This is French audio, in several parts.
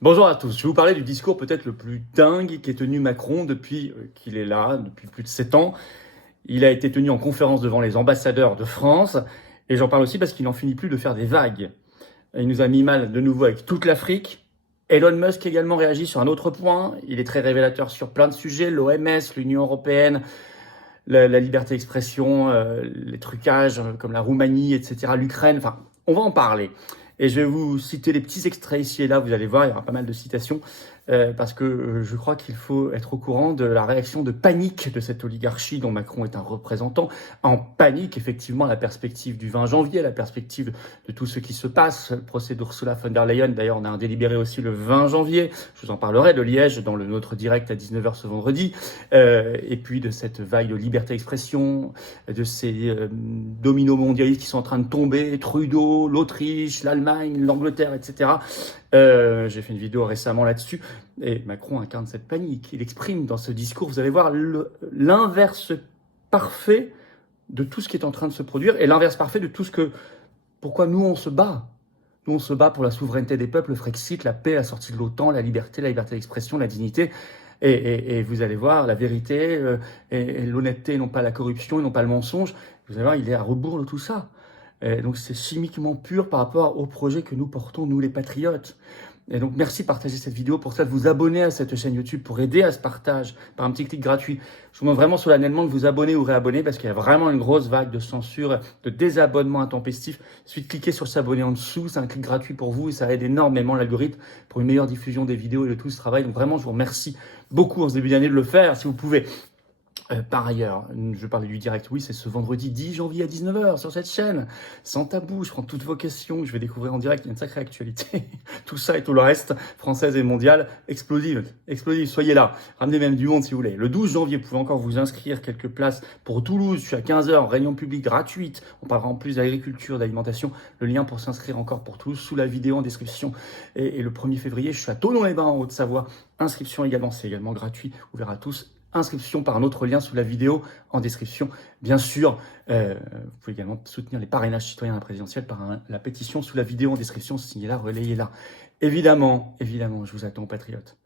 Bonjour à tous, je vais vous parler du discours peut-être le plus dingue qu'ait tenu Macron depuis qu'il est là, depuis plus de 7 ans. Il a été tenu en conférence devant les ambassadeurs de France, et j'en parle aussi parce qu'il n'en finit plus de faire des vagues. Il nous a mis mal de nouveau avec toute l'Afrique. Elon Musk également réagit sur un autre point, il est très révélateur sur plein de sujets, l'OMS, l'Union Européenne, la liberté d'expression, les trucages comme la Roumanie, etc., l'Ukraine, enfin, on va en parler. Et je vais vous citer les petits extraits ici et là, vous allez voir, il y aura pas mal de citations, parce que je crois qu'il faut être au courant de la réaction de panique de cette oligarchie dont Macron est un représentant, en panique effectivement à la perspective du 20 janvier, à la perspective de tout ce qui se passe, le procès d'Ursula von der Leyen, d'ailleurs on a un délibéré aussi le 20 janvier, je vous en parlerai, de Liège dans notre direct à 19h ce vendredi, et puis de cette vague de liberté d'expression, de ces dominos mondialistes qui sont en train de tomber, Trudeau, l'Autriche, l'Allemagne, l'Angleterre, etc. J'ai fait une vidéo récemment là-dessus, et Macron incarne cette panique. Il exprime dans ce discours, vous allez voir, l'inverse parfait de tout ce qui est en train de se produire, et l'inverse parfait de tout ce que... Pourquoi nous, on se bat. Nous, on se bat pour la souveraineté des peuples, le Frexit, la paix, la sortie de l'OTAN, la liberté d'expression, la dignité. Et vous allez voir, la vérité et l'honnêteté, non pas la corruption, et non pas le mensonge, vous allez voir, il est à rebours de tout ça. Et donc c'est chimiquement pur par rapport au projet que nous portons, nous les patriotes. Et donc merci de partager cette vidéo, pour ça de vous abonner à cette chaîne YouTube, pour aider à ce partage par un petit clic gratuit. Je vous demande vraiment solennellement de vous abonner ou réabonner, parce qu'il y a vraiment une grosse vague de censure, de désabonnement intempestif. Il suffit de cliquer sur s'abonner en dessous, c'est un clic gratuit pour vous et ça aide énormément l'algorithme pour une meilleure diffusion des vidéos et de tout ce travail. Donc vraiment je vous remercie beaucoup en ce début d'année de le faire, si vous pouvez. Par ailleurs, je parlais du direct, oui, c'est ce vendredi 10 janvier à 19h sur cette chaîne, sans tabou, je prends toutes vos questions, je vais découvrir en direct, il y a une sacrée actualité, tout ça et tout le reste, française et mondiale, explosive, soyez là, ramenez même du monde si vous voulez. Le 12 janvier, vous pouvez encore vous inscrire, quelques places pour Toulouse, je suis à 15h, réunion publique gratuite, on parlera en plus d'agriculture, d'alimentation, le lien pour s'inscrire encore pour Toulouse, sous la vidéo en description, et le 1er février, je suis à Thonon-les-Bains en Haute-Savoie, inscription également, c'est également gratuit, ouvert à tous. Inscription par un autre lien sous la vidéo en description. Bien sûr, vous pouvez également soutenir les parrainages citoyens à la présidentielle par la pétition sous la vidéo en description. Signez-la, relayez-la. Évidemment, je vous attends, patriotes.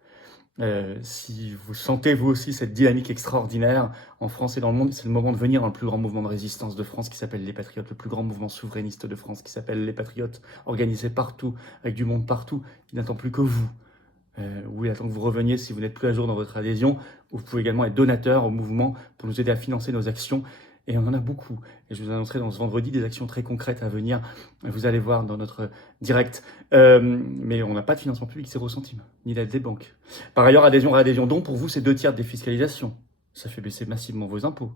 Si vous sentez vous aussi cette dynamique extraordinaire en France et dans le monde, c'est le moment de venir dans le plus grand mouvement de résistance de France qui s'appelle les Patriotes, le plus grand mouvement souverainiste de France qui s'appelle les Patriotes, organisé partout, avec du monde partout, qui n'attend plus que vous. Oui, attends que vous reveniez si vous n'êtes plus à jour dans votre adhésion. Vous pouvez également être donateur au mouvement pour nous aider à financer nos actions. Et on en a beaucoup. Et je vous annoncerai dans ce vendredi des actions très concrètes à venir. Vous allez voir dans notre direct. Mais on n'a pas de financement public 0 centime, ni d'aide des banques. Par ailleurs, adhésion, réadhésion, don, pour vous, c'est 2 tiers de défiscalisation. Ça fait baisser massivement vos impôts.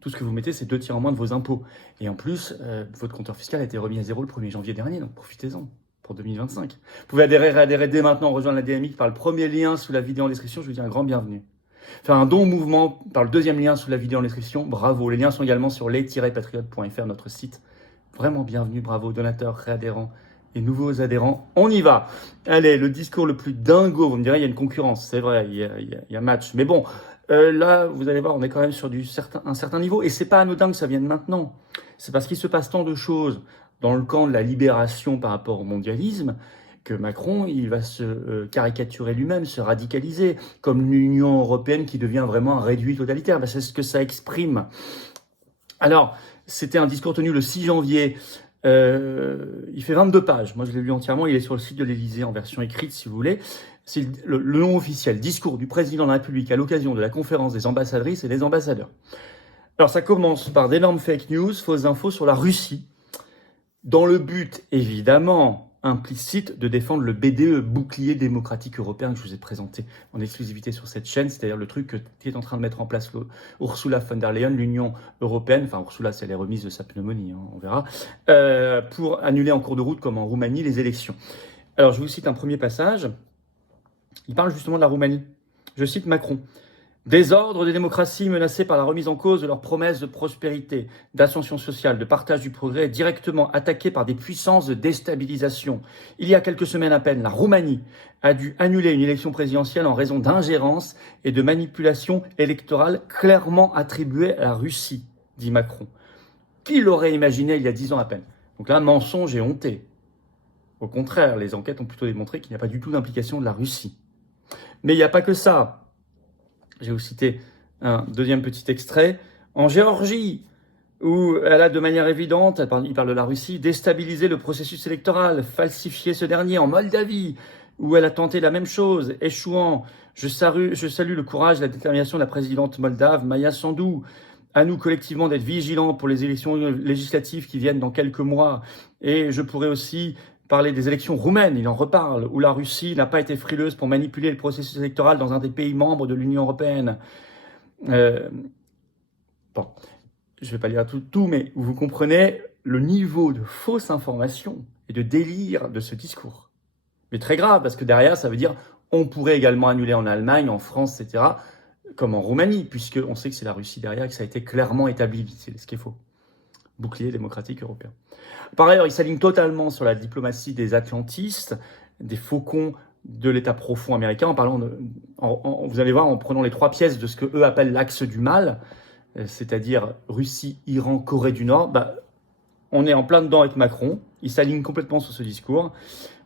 Tout ce que vous mettez, c'est 2 tiers en moins de vos impôts. Et en plus, votre compteur fiscal a été remis à 0 le 1er janvier dernier, donc profitez-en. Pour 2025. Vous pouvez réadhérer dès maintenant, rejoindre la DMX par le premier lien sous la vidéo en description, je vous dis un grand bienvenue. Faire un don au mouvement par le 2e lien sous la vidéo en description, bravo. Les liens sont également sur les-patriotes.fr, notre site. Vraiment bienvenue, bravo, donateurs, réadhérents et nouveaux adhérents. On y va. Allez, le discours le plus dingo, vous me direz, il y a une concurrence, c'est vrai, il y a match. Mais bon, là, vous allez voir, on est quand même sur un certain niveau, et c'est pas anodin que ça vienne maintenant. C'est parce qu'il se passe tant de choses dans le camp de la libération par rapport au mondialisme, que Macron, il va se caricaturer lui-même, se radicaliser, comme l'Union européenne qui devient vraiment un réduit totalitaire. Ben, c'est ce que ça exprime. Alors, c'était un discours tenu le 6 janvier. Il fait 22 pages. Moi, je l'ai lu entièrement. Il est sur le site de l'Élysée en version écrite, si vous voulez. C'est le nom officiel, discours du président de la République à l'occasion de la conférence des ambassadrices et des ambassadeurs. Alors, ça commence par d'énormes fake news, fausses infos sur la Russie, dans le but, évidemment, implicite de défendre le BDE, bouclier démocratique européen, que je vous ai présenté en exclusivité sur cette chaîne, c'est-à-dire le truc qui est en train de mettre en place Ursula von der Leyen, l'Union européenne, enfin Ursula, c'est les remises de sa pneumonie, hein, on verra, pour annuler en cours de route, comme en Roumanie, les élections. Alors, je vous cite un premier passage. Il parle justement de la Roumanie. Je cite Macron. Désordre des démocraties menacées par la remise en cause de leurs promesses de prospérité, d'ascension sociale, de partage du progrès, directement attaquées par des puissances de déstabilisation. Il y a quelques semaines à peine, la Roumanie a dû annuler une élection présidentielle en raison d'ingérences et de manipulations électorales clairement attribuées à la Russie, dit Macron. Qui l'aurait imaginé il y a 10 ans à peine? Donc là, mensonge et honté. Au contraire, les enquêtes ont plutôt démontré qu'il n'y a pas du tout d'implication de la Russie. Mais il n'y a pas que ça. Je vais vous citer un deuxième petit extrait. En Géorgie, où elle a de manière évidente, il parle de la Russie, déstabilisé le processus électoral, falsifié ce dernier. En Moldavie, où elle a tenté la même chose, échouant. Je salue le courage et la détermination de la présidente moldave, Maya Sandu. À nous collectivement d'être vigilants pour les élections législatives qui viennent dans quelques mois. Et je pourrais aussi parler des élections roumaines, il en reparle, où la Russie n'a pas été frileuse pour manipuler le processus électoral dans un des pays membres de l'Union européenne. Bon, je ne vais pas lire tout, mais vous comprenez le niveau de fausse information et de délire de ce discours. Mais très grave, parce que derrière, ça veut dire on pourrait également annuler en Allemagne, en France, etc., comme en Roumanie, puisqu'on sait que c'est la Russie derrière et que ça a été clairement établi, c'est ce qui est faux. Bouclier démocratique européen. Par ailleurs, il s'aligne totalement sur la diplomatie des atlantistes, des faucons de l'État profond américain, en parlant vous allez voir, en prenant les 3 pièces de ce que eux appellent l'axe du mal, c'est-à-dire Russie, Iran, Corée du Nord, on est en plein dedans avec Macron, il s'aligne complètement sur ce discours.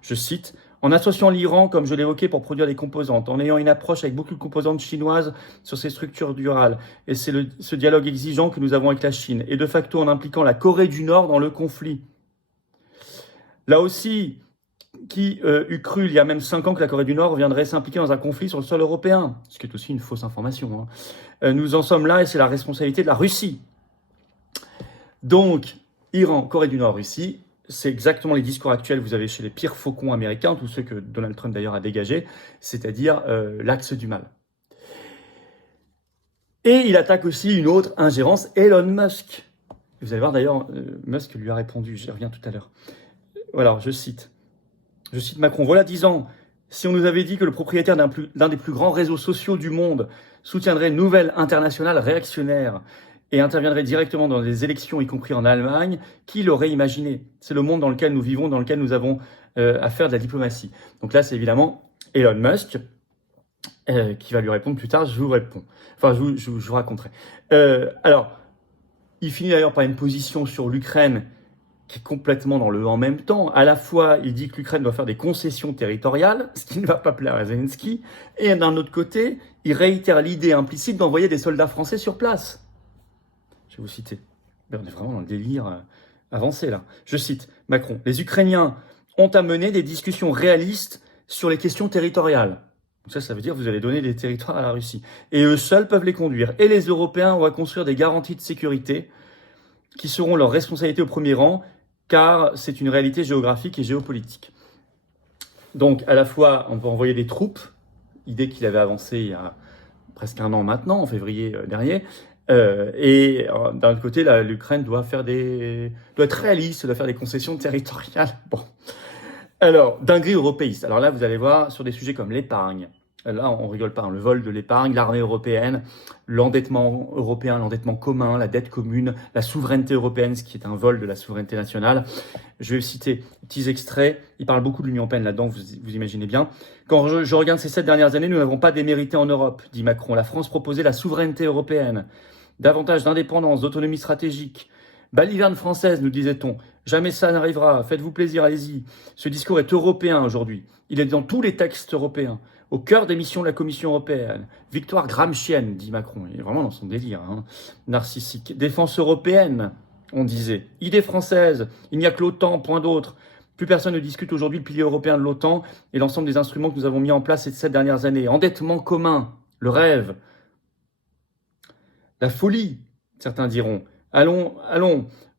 Je cite, « En associant l'Iran, comme je l'évoquais, pour produire des composantes, en ayant une approche avec beaucoup de composantes chinoises sur ces structures durales, et c'est ce dialogue exigeant que nous avons avec la Chine, et de facto en impliquant la Corée du Nord dans le conflit. » Là aussi, qui eût cru il y a même 5 ans que la Corée du Nord viendrait s'impliquer dans un conflit sur le sol européen, ce qui est aussi une fausse information. Nous en sommes là et c'est la responsabilité de la Russie. Donc, Iran, Corée du Nord, Russie, c'est exactement les discours actuels que vous avez chez les pires faucons américains, tous ceux que Donald Trump d'ailleurs a dégagés, c'est-à-dire l'axe du mal. Et il attaque aussi une autre ingérence, Elon Musk. Vous allez voir d'ailleurs, Musk lui a répondu, j'y reviens tout à l'heure. Voilà, je cite Macron, voilà 10 ans, si on nous avait dit que le propriétaire d'un des plus grands réseaux sociaux du monde soutiendrait une nouvelle internationale réactionnaire et interviendrait directement dans les élections, y compris en Allemagne, qui l'aurait imaginé? C'est le monde dans lequel nous vivons, dans lequel nous avons à faire de la diplomatie. Donc là, c'est évidemment Elon Musk qui va lui répondre plus tard, je vous réponds. Enfin, je vous raconterai. Alors, il finit d'ailleurs par une position sur l'Ukraine qui est complètement dans le en même temps. À la fois, il dit que l'Ukraine doit faire des concessions territoriales, ce qui ne va pas plaire à Zelensky, et d'un autre côté, il réitère l'idée implicite d'envoyer des soldats français sur place. Je vais vous citer. On est vraiment dans le délire avancé là. Je cite Macron. « Les Ukrainiens ont à mener des discussions réalistes sur les questions territoriales. » Ça veut dire que vous allez donner des territoires à la Russie. Et eux seuls peuvent les conduire. Et les Européens ont à construire des garanties de sécurité qui seront leur responsabilité au premier rang, car c'est une réalité géographique et géopolitique. Donc, à la fois, on peut envoyer des troupes, idée qu'il avait avancée il y a presque 1 an maintenant, en février dernier, et d'un autre côté, l'Ukraine doit être réaliste, doit faire des concessions territoriales. Bon. Alors, dinguerie européiste. Alors là, vous allez voir, sur des sujets comme l'épargne, là, on rigole pas, le vol de l'épargne, l'armée européenne, l'endettement européen, l'endettement commun, la dette commune, la souveraineté européenne, ce qui est un vol de la souveraineté nationale. Je vais citer petits extraits. Il parle beaucoup de l'Union européenne là-dedans, vous imaginez bien. Quand je regarde ces 7 dernières années, nous n'avons pas démérité en Europe, dit Macron. La France proposait la souveraineté européenne, davantage d'indépendance, d'autonomie stratégique. Baliverne française, nous disait-on. Jamais ça n'arrivera. Faites-vous plaisir, allez-y. Ce discours est européen aujourd'hui. Il est dans tous les textes européens. Au cœur des missions de la Commission européenne. Victoire gramscienne, dit Macron. Il est vraiment dans son délire, narcissique. Défense européenne, on disait. Idée française. Il n'y a que l'OTAN, point d'autre. Plus personne ne discute aujourd'hui le pilier européen de l'OTAN et l'ensemble des instruments que nous avons mis en place ces 7 dernières années. Endettement commun, le rêve. La folie, certains diront. Allons.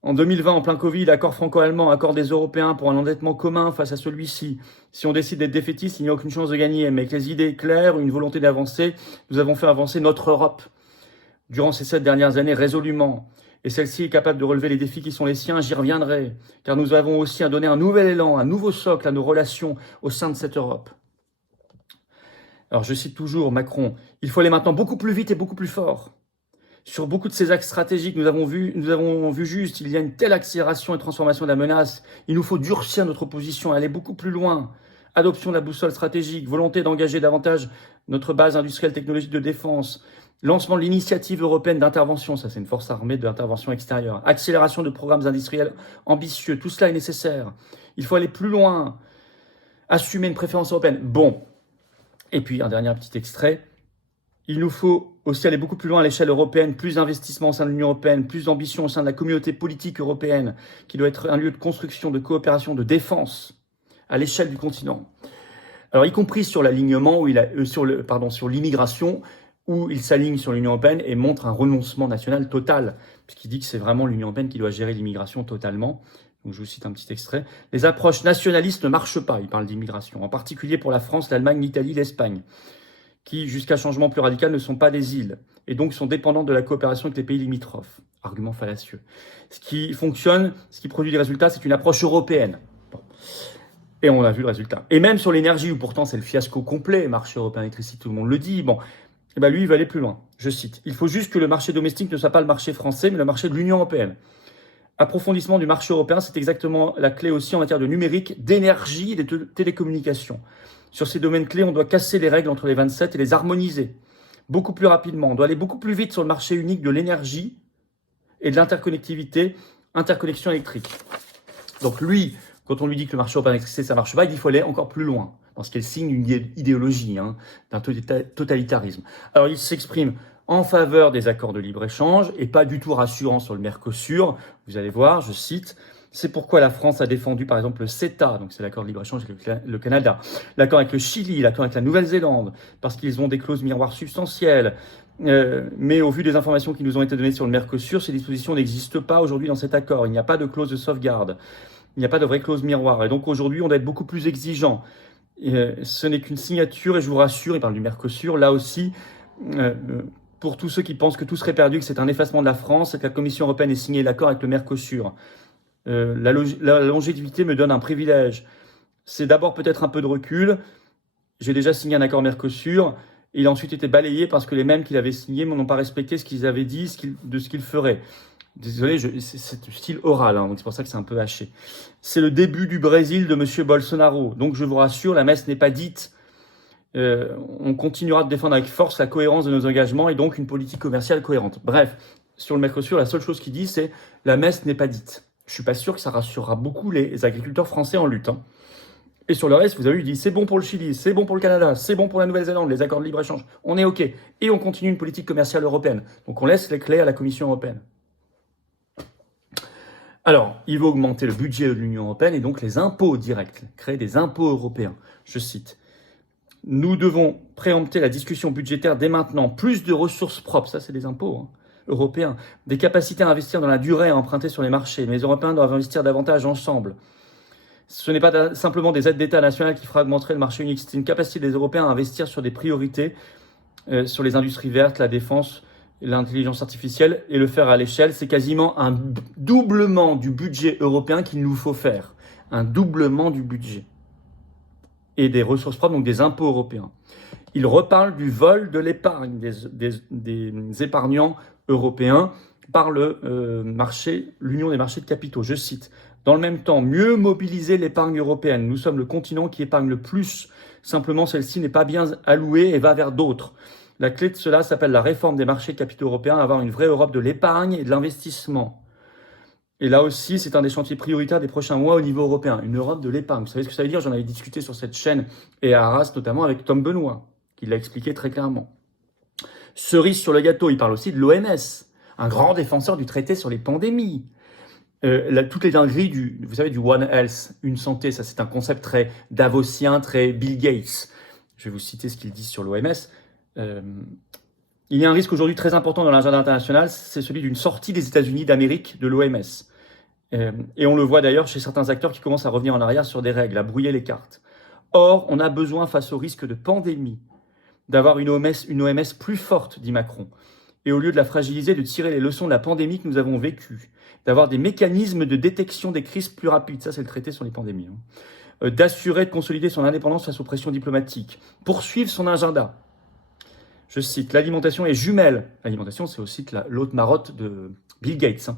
En 2020, en plein Covid, accord franco-allemand, accord des Européens pour un endettement commun face à celui-ci. Si on décide d'être défaitiste, il n'y a aucune chance de gagner. Mais avec les idées claires, une volonté d'avancer, nous avons fait avancer notre Europe durant ces 7 dernières années résolument. Et celle-ci est capable de relever les défis qui sont les siens, j'y reviendrai. Car nous avons aussi à donner un nouvel élan, un nouveau socle à nos relations au sein de cette Europe. Alors je cite toujours Macron, il faut aller maintenant beaucoup plus vite et beaucoup plus fort. Sur beaucoup de ces axes stratégiques, nous avons vu juste, il y a une telle accélération et transformation de la menace. Il nous faut durcir notre position, aller beaucoup plus loin. adoption de la boussole stratégique, volonté d'engager davantage notre base industrielle technologique de défense, lancement de l'initiative européenne d'intervention, ça c'est une force armée d'intervention extérieure, accélération de programmes industriels ambitieux, tout cela est nécessaire. Il faut aller plus loin, assumer une préférence européenne. Bon, et puis un dernier petit extrait. Il nous faut aussi aller beaucoup plus loin à l'échelle européenne, plus d'investissements au sein de l'Union européenne, plus d'ambition au sein de la communauté politique européenne, qui doit être un lieu de construction, de coopération, de défense à l'échelle du continent. Alors, y compris sur l'alignement, sur l'immigration, où il s'aligne sur l'Union européenne et montre un renoncement national total, puisqu'il dit que c'est vraiment l'Union européenne qui doit gérer l'immigration totalement. Donc, je vous cite un petit extrait. Les approches nationalistes ne marchent pas, il parle d'immigration, en particulier pour la France, l'Allemagne, l'Italie, l'Espagne, qui, jusqu'à changement plus radical, ne sont pas des îles, et donc sont dépendantes de la coopération avec les pays limitrophes. Argument fallacieux. Ce qui fonctionne, ce qui produit des résultats, c'est une approche européenne. Bon. Et on a vu le résultat. Et même sur l'énergie, où pourtant c'est le fiasco complet, marché européen d'électricité, tout le monde le dit, bon, et ben lui, il va aller plus loin. Je cite, « Il faut juste que le marché domestique ne soit pas le marché français, mais le marché de l'Union européenne. Approfondissement du marché européen, c'est exactement la clé aussi en matière de numérique, d'énergie et de télécommunications. Sur ces domaines clés, on doit casser les règles entre les 27 et les harmoniser beaucoup plus rapidement. On doit aller beaucoup plus vite sur le marché unique de l'énergie et de l'interconnectivité, interconnexion électrique. » Donc lui, quand on lui dit que le marché européen d'électricité, ça ne marche pas, il dit qu'il faut aller encore plus loin, parce qu'elle signe une idéologie d'un totalitarisme. Alors il s'exprime en faveur des accords de libre-échange et pas du tout rassurant sur le Mercosur. Vous allez voir, je cite, « C'est pourquoi la France a défendu par exemple le CETA, donc c'est l'accord de libre-échange avec le Canada, l'accord avec le Chili, l'accord avec la Nouvelle-Zélande, parce qu'ils ont des clauses miroirs substantielles. Mais au vu des informations qui nous ont été données sur le Mercosur, ces dispositions n'existent pas aujourd'hui dans cet accord. Il n'y a pas de clause de sauvegarde. Il n'y a pas de vraie clause miroir. Et donc aujourd'hui, on doit être beaucoup plus exigeant. Ce n'est qu'une signature, et je vous rassure, il parle du Mercosur, là aussi, pour tous ceux qui pensent que tout serait perdu, que c'est un effacement de la France, et que la Commission européenne ait signé l'accord avec le Mercosur. La longévité me donne un privilège. C'est d'abord peut-être un peu de recul. J'ai déjà signé un accord Mercosur. Il a ensuite été balayé parce que les mêmes qui l'avaient signé n'ont pas respecté ce qu'ils avaient dit, de ce qu'ils feraient. Désolé, c'est du style oral, donc c'est pour ça que c'est un peu haché. C'est le début du Brésil de M. Bolsonaro. Donc je vous rassure, la messe n'est pas dite. On continuera de défendre avec force la cohérence de nos engagements et donc une politique commerciale cohérente. Bref, sur le Mercosur, la seule chose qu'il dit, c'est la messe n'est pas dite. Je suis pas sûr que ça rassurera beaucoup les agriculteurs français en lutte. Et sur le reste, vous avez vu, il dit c'est bon pour le Chili, c'est bon pour le Canada, c'est bon pour la Nouvelle-Zélande, les accords de libre-échange. On est OK. Et on continue une politique commerciale européenne. Donc on laisse les clés à la Commission européenne. Alors, il veut augmenter le budget de l'Union européenne et donc les impôts directs, créer des impôts européens. Je cite. Nous devons préempter la discussion budgétaire dès maintenant. Plus de ressources propres, ça c'est des impôts européens. Des capacités à investir dans la durée, à emprunter sur les marchés. Mais les Européens doivent investir davantage ensemble. Ce n'est pas simplement des aides d'État nationales qui fragmenteraient le marché unique. C'est une capacité des Européens à investir sur des priorités, sur les industries vertes, la défense, l'intelligence artificielle, et le faire à l'échelle. C'est quasiment un doublement du budget européen qu'il nous faut faire. Un doublement du budget. Et des ressources propres, donc des impôts européens. Il reparle du vol de l'épargne des épargnants européens par l'Union des marchés de capitaux. Je cite. Dans le même temps, mieux mobiliser l'épargne européenne. Nous sommes le continent qui épargne le plus. Simplement, celle-ci n'est pas bien allouée et va vers d'autres. La clé de cela s'appelle la réforme des marchés de capitaux européens, avoir une vraie Europe de l'épargne et de l'investissement. Et là aussi, c'est un des chantiers prioritaires des prochains mois au niveau européen. Une Europe de l'épargne. Vous savez ce que ça veut dire? J'en avais discuté sur cette chaîne et à Arras, notamment avec Tom Benoît, qui l'a expliqué très clairement. Cerise sur le gâteau, il parle aussi de l'OMS, un grand défenseur du traité sur les pandémies. Toutes les dingueries vous savez, du One Health, une santé, ça c'est un concept très davosien, très Bill Gates. Je vais vous citer ce qu'il dit sur l'OMS. Il y a un risque aujourd'hui très important dans l'agenda international, c'est celui d'une sortie des États-Unis d'Amérique de l'OMS. Et on le voit d'ailleurs chez certains acteurs qui commencent à revenir en arrière sur des règles, à brouiller les cartes. Or, on a besoin, face au risque de pandémie, d'avoir une OMS plus forte, dit Macron. Et au lieu de la fragiliser, de tirer les leçons de la pandémie que nous avons vécue, d'avoir des mécanismes de détection des crises plus rapides, ça c'est le traité sur les pandémies, d'assurer, de consolider son indépendance face aux pressions diplomatiques, poursuivre son agenda. Je cite, l'alimentation est jumelle. L'alimentation, c'est aussi l'autre marotte de Bill Gates.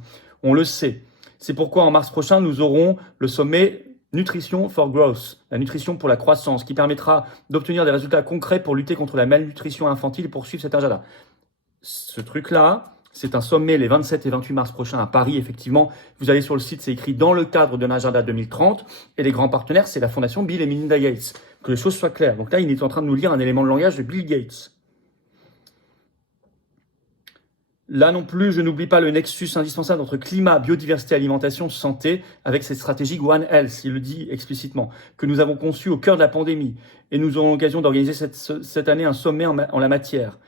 On le sait. C'est pourquoi en mars prochain, nous aurons le sommet Nutrition for Growth, la nutrition pour la croissance, qui permettra d'obtenir des résultats concrets pour lutter contre la malnutrition infantile et poursuivre cet agenda. Ce truc-là, c'est un sommet les 27 et 28 mars prochains à Paris, effectivement. Vous allez sur le site, c'est écrit dans le cadre de l'agenda 2030. Et les grands partenaires, c'est la fondation Bill et Melinda Gates. Que les choses soient claires. Donc là, il est en train de nous lire un élément de langage de Bill Gates. Là non plus, je n'oublie pas le nexus indispensable entre climat, biodiversité, alimentation, santé, avec cette stratégie One Health, il le dit explicitement, que nous avons conçue au cœur de la pandémie. Et nous aurons l'occasion d'organiser cette année un sommet en la matière.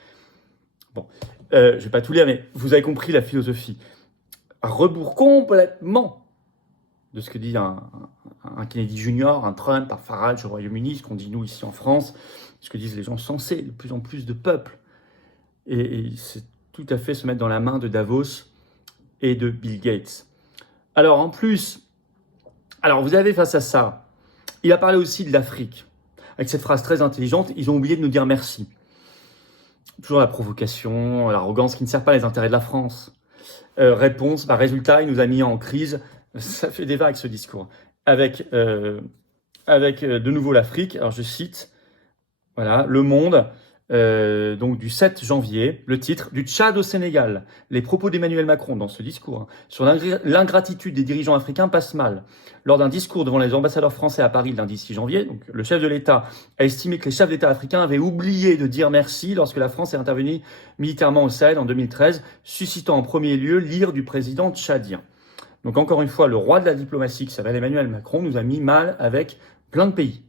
Bon, je ne vais pas tout lire, mais vous avez compris la philosophie. À rebours complètement de ce que dit un Kennedy Junior, un Trump, un Farage au Royaume-Uni, ce qu'on dit nous ici en France, ce que disent les gens sensés, de plus en plus de peuples. Et c'est tout à fait se mettre dans la main de Davos et de Bill Gates. Alors en plus, vous avez face à ça, il a parlé aussi de l'Afrique, avec cette phrase très intelligente, ils ont oublié de nous dire merci. Toujours la provocation, l'arrogance qui ne sert pas les intérêts de la France. Résultat, il nous a mis en crise, ça fait des vagues ce discours, avec de nouveau l'Afrique, alors je cite, voilà, Le Monde, donc du 7 janvier, le titre « Du Tchad au Sénégal ». Les propos d'Emmanuel Macron dans ce discours sur l'ingratitude des dirigeants africains passent mal. Lors d'un discours devant les ambassadeurs français à Paris le lundi 6 janvier, donc, le chef de l'État a estimé que les chefs d'État africains avaient oublié de dire merci lorsque la France est intervenue militairement au Sahel en 2013, suscitant en premier lieu l'ire du président tchadien. Donc encore une fois, le roi de la diplomatie qui s'appelle Emmanuel Macron nous a mis mal avec plein de pays.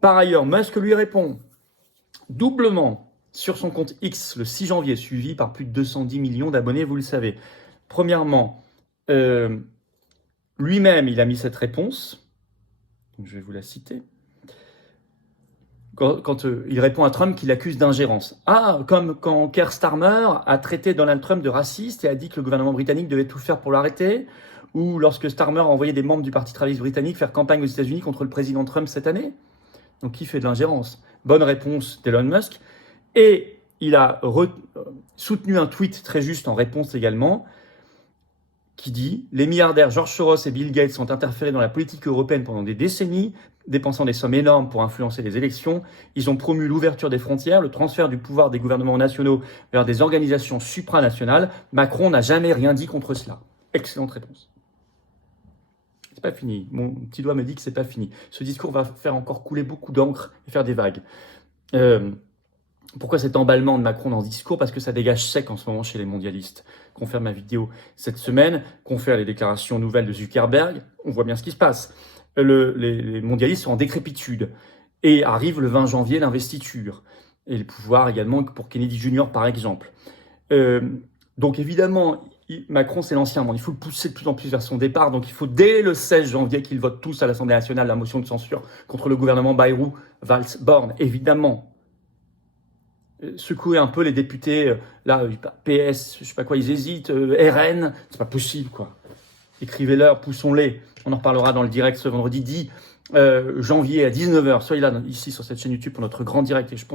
Par ailleurs, Musk lui répond doublement sur son compte X le 6 janvier, suivi par plus de 210 millions d'abonnés, vous le savez. Premièrement, lui-même, il a mis cette réponse. Donc, je vais vous la citer. Quand il répond à Trump qu'il accuse d'ingérence. Comme quand Keir Starmer a traité Donald Trump de raciste et a dit que le gouvernement britannique devait tout faire pour l'arrêter, ou lorsque Starmer a envoyé des membres du Parti travailliste britannique faire campagne aux États-Unis contre le président Trump cette année. Donc, qui fait de l'ingérence? Bonne réponse d'Elon Musk. Et il a soutenu un tweet très juste en réponse également, qui dit « Les milliardaires George Soros et Bill Gates ont interféré dans la politique européenne pendant des décennies, dépensant des sommes énormes pour influencer les élections. Ils ont promu l'ouverture des frontières, le transfert du pouvoir des gouvernements nationaux vers des organisations supranationales. Macron n'a jamais rien dit contre cela. » Excellente réponse. C'est pas fini. Mon petit doigt me dit que c'est pas fini. Ce discours va faire encore couler beaucoup d'encre et faire des vagues. Pourquoi cet emballement de Macron dans ce discours? Parce que ça dégage sec en ce moment chez les mondialistes. Confère ma vidéo cette semaine, confère les déclarations nouvelles de Zuckerberg. On voit bien ce qui se passe. Les mondialistes sont en décrépitude. Et arrive le 20 janvier l'investiture. Et le pouvoir également pour Kennedy Junior par exemple. Donc évidemment, Macron, c'est l'ancien monde. Il faut le pousser de plus en plus vers son départ. Donc, il faut dès le 16 janvier qu'ils votent tous à l'Assemblée nationale la motion de censure contre le gouvernement Bayrou, Valls, Borne. Évidemment. Secouer un peu les députés, là, PS, je sais pas quoi, ils hésitent, RN. C'est pas possible, quoi. Écrivez-leur, poussons-les. On en reparlera dans le direct ce vendredi 10 janvier à 19h. Soyez là, ici, sur cette chaîne YouTube pour notre grand direct. Et je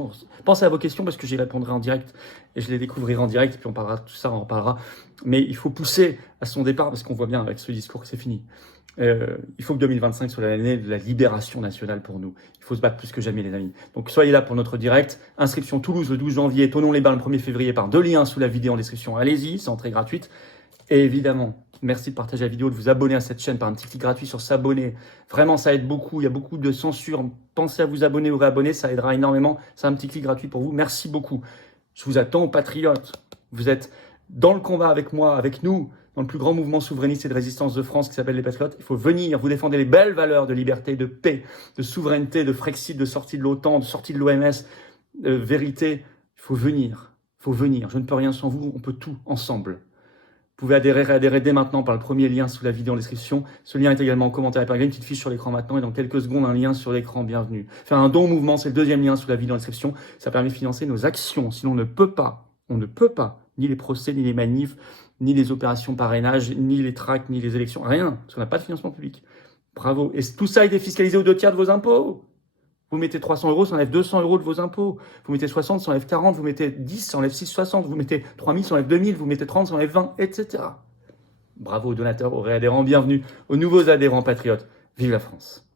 pensez à vos questions parce que j'y répondrai en direct et je les découvrirai en direct. Et puis on parlera de tout ça, on en reparlera. Mais il faut pousser à son départ parce qu'on voit bien avec ce discours que c'est fini. Il faut que 2025 soit l'année de la libération nationale pour nous. Il faut se battre plus que jamais, les amis. Donc soyez là pour notre direct. Inscription Toulouse le 12 janvier, Thonon-les-Bains le 1er février par 2 liens sous la vidéo en description. Allez-y, c'est entrée gratuite. Et évidemment, merci de partager la vidéo, de vous abonner à cette chaîne par un petit clic gratuit sur s'abonner. Vraiment, ça aide beaucoup. Il y a beaucoup de censure. Pensez à vous abonner ou réabonner, ça aidera énormément. C'est un petit clic gratuit pour vous. Merci beaucoup. Je vous attends aux patriotes. Vous êtes dans le combat avec moi, avec nous, dans le plus grand mouvement souverainiste et de résistance de France qui s'appelle les Patriotes. Il faut venir, vous défendez les belles valeurs de liberté, de paix, de souveraineté, de Frexit, de sortie de l'OTAN, de sortie de l'OMS, de vérité. Il faut venir. Il faut venir. Je ne peux rien sans vous. On peut tout ensemble. Vous pouvez adhérer dès maintenant par le premier lien sous la vidéo en description. Ce lien est également en commentaire. Il y a une petite fiche sur l'écran maintenant et dans quelques secondes, un lien sur l'écran. Bienvenue. Faire un don au mouvement, c'est le deuxième lien sous la vidéo en description. Ça permet de financer nos actions. Sinon, on ne peut pas, ni les procès, ni les manifs, ni les opérations parrainage, ni les tracts, ni les élections. Rien, parce qu'on n'a pas de financement public. Bravo. Et tout ça est défiscalisé aux 2/3 de vos impôts. Vous mettez 300 €, ça enlève 200 € de vos impôts. Vous mettez 60, ça enlève 40. Vous mettez 10, ça enlève 6,60. Vous mettez 3000, ça enlève 2000. Vous mettez 30, ça enlève 20, etc. Bravo aux donateurs, aux réadhérents. Bienvenue aux nouveaux adhérents patriotes. Vive la France!